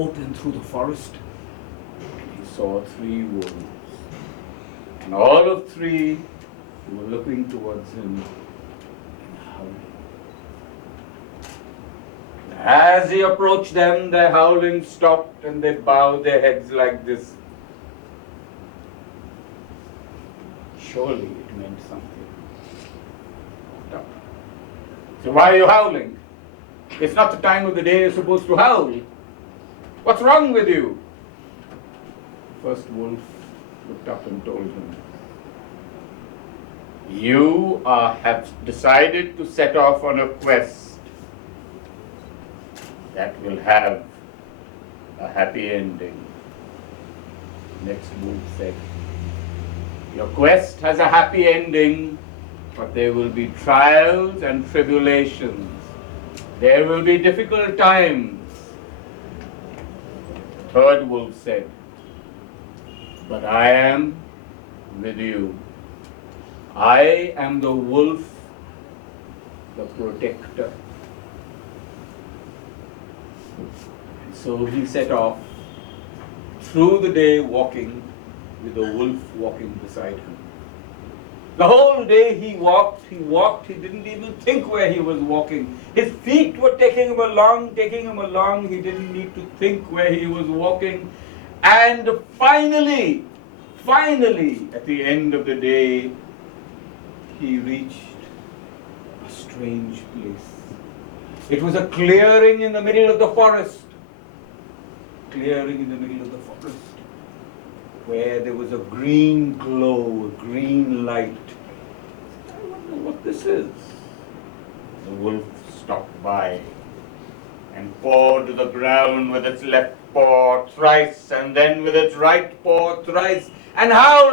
open through the forest, and he saw 3 wolves. And all of 3 were looking towards him and howling. As he approached them, their howling stopped and they bowed their heads like this. Surely it meant something. So why are you howling? It's not the time of the day you're supposed to howl. What's wrong with you? The first wolf looked up and told him, you have decided to set off on a quest that will have a happy ending. Next wolf said, your quest has a happy ending, but there will be trials and tribulations. There will be difficult times. Third wolf said, but I am with you. I am the wolf, the protector. And so he set off through the day walking, with the wolf walking beside him. The whole day he walked, he didn't even think where he was walking. His feet were taking him along, he didn't need to think where he was walking. And finally, at the end of the day, he reached a strange place. It was a clearing in the middle of the forest. Where there was a green glow, a green light. I wonder what this is. The wolf stopped by and pawed to the ground with its left paw thrice, and then with its right paw thrice, and howled.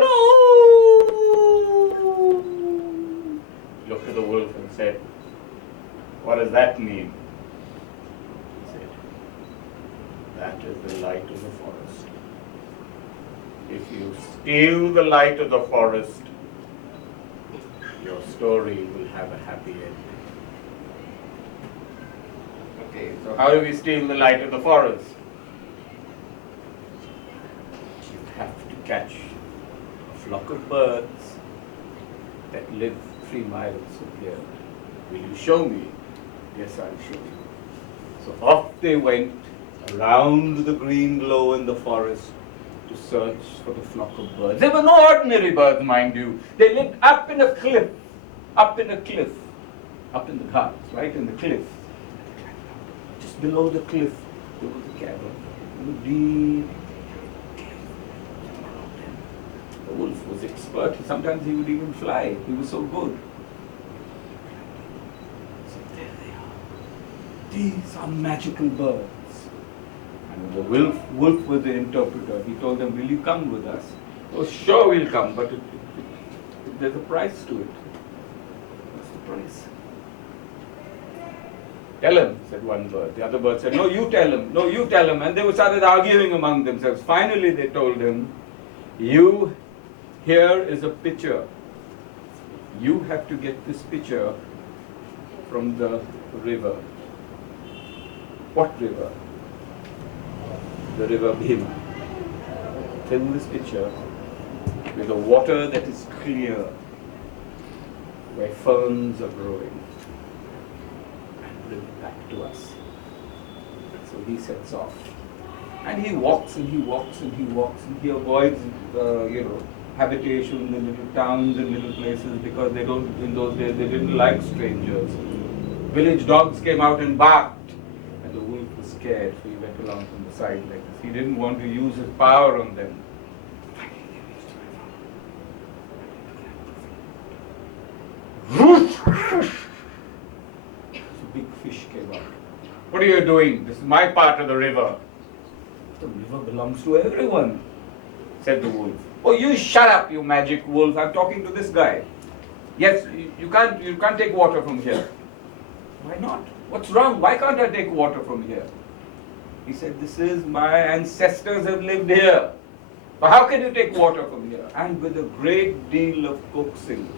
He looked at the wolf and said, what does that mean? He said, that is the light of the forest. If you steal the light of the forest, your story will have a happy ending. Okay, so how do we steal the light of the forest? You have to catch a flock of birds that live 3 miles from here. Will you show me? Yes, I'll show you. So off they went around the green glow in the forest to search for the flock of birds. They were no ordinary birds, mind you. They lived up in a cliff, up in the ghats, right in the cliff. Just below the cliff, there was a cavern, deep. The wolf was expert. Sometimes he would even fly. He was so good. So there they are. These are magical birds. And the wolf was the interpreter. He told them, will you come with us? Oh, sure we'll come, but there's a price to it. What's the price? Tell him, said one bird. The other bird said, no, you tell him. No, you tell him. And they started arguing among themselves. Finally, they told him, here is a pitcher. You have to get this pitcher from the river. What river? The river Bhima. Fill this pitcher with the water that is clear, where ferns are growing, and bring it back to us. So he sets off. And he walks and he walks and he walks and he avoids, habitations in little towns and little places, because in those days they didn't like strangers. Village dogs came out and barked, and the wolf was scared, so he went along from the side like this. He didn't want to use his power on them. A big fish came out. What are you doing? This is my part of the river. The river belongs to everyone, said the wolf. Oh, you shut up, you magic wolf. I'm talking to this guy. Yes, you can't take water from here. Why not? What's wrong? Why can't I take water from here? He said, this is my ancestors have lived here. But how can you take water from here? And with a great deal of coaxing,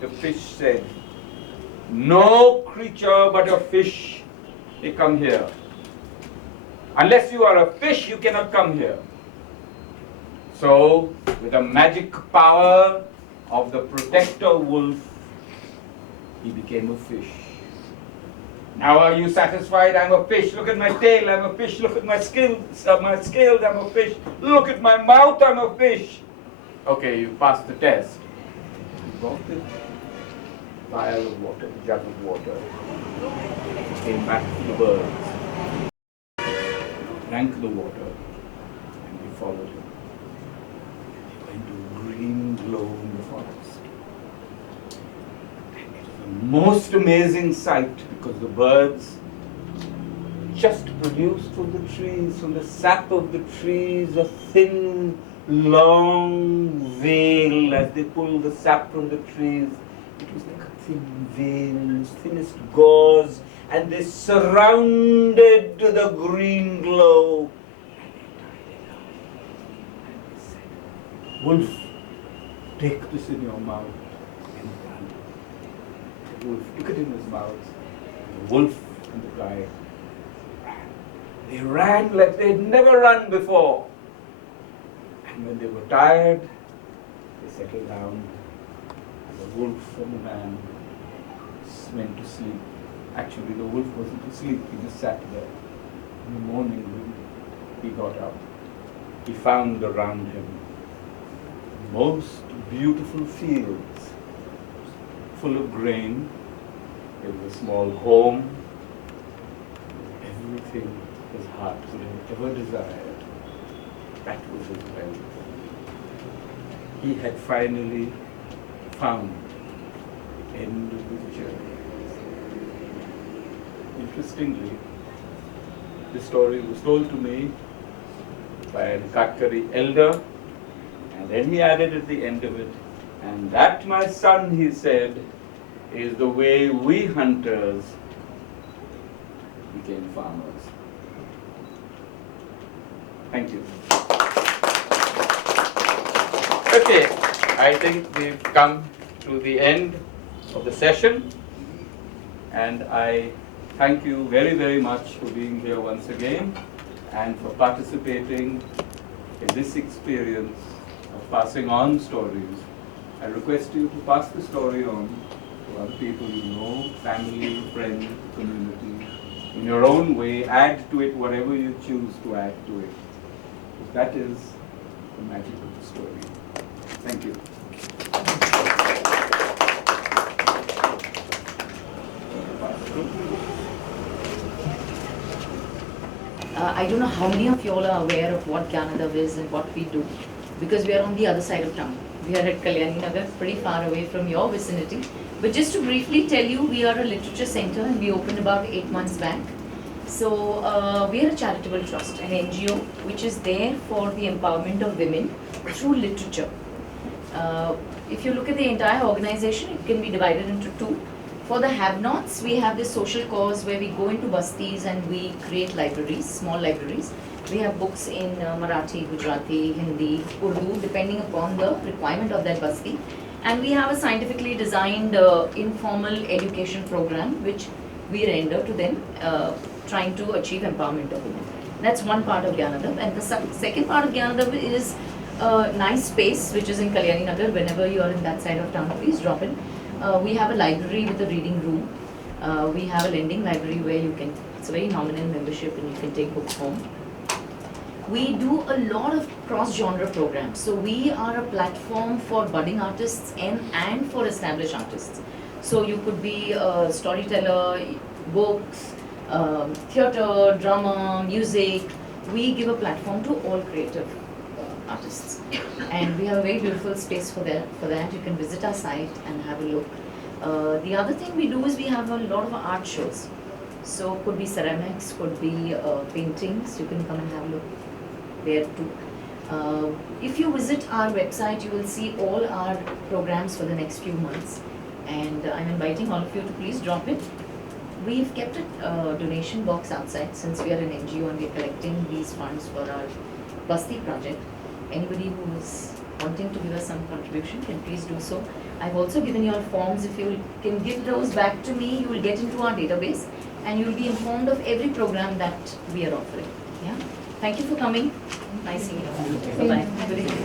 the fish said, no creature but a fish may come here. Unless you are a fish, you cannot come here. So, with the magic power of the protector wolf, he became a fish. Now are you satisfied? I'm a fish. Look at my tail. I'm a fish. Look at my scales. I'm a fish. Look at my mouth. I'm a fish. Okay, you passed the test. You brought the vial of water, the jug of water. Came back to the birds. Drank the water, and they followed him. They went to a green glow in the forest. And it was the most amazing sight because the birds just produced from the trees, from the sap of the trees, a thin, long veil as they pulled the sap from the trees. It was like a thin veil, thinnest gauze, and they surrounded the green glow. And they tied it up. And they said, Wolf, take this in your mouth and run. The wolf took it in his mouth. And the wolf and the guy ran. They ran like they'd never run before. And when they were tired, they settled down. And the wolf and the man went to sleep. Actually, the wolf wasn't asleep, he just sat there. In the morning, when he got up, he found around him most beautiful fields, full of grain. There was a small home, everything his heart could have ever desired. That was his wealth. He had finally found the end of his journey. Interestingly, this story was told to me by a Katkari elder, and then he added at the end of it, and that, my son, he said, is the way we hunters became farmers. Thank you. Okay, I think we've come to the end of the session, and I thank you very, very much for being here once again and for participating in this experience of passing on stories. I request you to pass the story on to other people you know, family, friends, community, in your own way. Add to it whatever you choose to add to it. Because that is the magic of the story. Thank you. I don't know how many of you all are aware of what Gyaan Adab is and what we do, because we are on the other side of town. We are at Kalyani Nagar, pretty far away from your vicinity. But just to briefly tell you, we are a literature center and we opened about 8 months back. So we are a charitable trust, an NGO, which is there for the empowerment of women through literature. If you look at the entire organization, it can be divided into two. For the have-nots, we have this social cause where we go into bastis and we create libraries, small libraries. We have books in Marathi, Gujarati, Hindi, Urdu, depending upon the requirement of that basti. And we have a scientifically designed informal education program which we render to them, trying to achieve empowerment of women. That's one part of Gyaan Adab. And the second part of Gyaan Adab is a nice space which is in Kalyani Nagar. Whenever you are in that side of town, please drop in. We have a library with a reading room. We have a lending library where you can, it's a very nominal membership and you can take books home. We do a lot of cross-genre programs. So we are a platform for budding artists and for established artists. So you could be a storyteller, books, theatre, drama, music. We give a platform to all creative artists. And we have a very beautiful space for that. You can visit our site and have a look. The other thing we do is we have a lot of art shows. So could be ceramics, could be paintings. You can come and have a look there too. If you visit our website, you will see all our programs for the next few months. And I'm inviting all of you to please drop it. We've kept a donation box outside since we are an NGO and we're collecting these funds for our Basti project. Anybody who is wanting to give us some contribution can please do so. I've also given you all forms. If you can give those back to me, you will get into our database and you'll be informed of every program that we are offering. Yeah. Thank you for coming. Nice seeing you. Bye bye.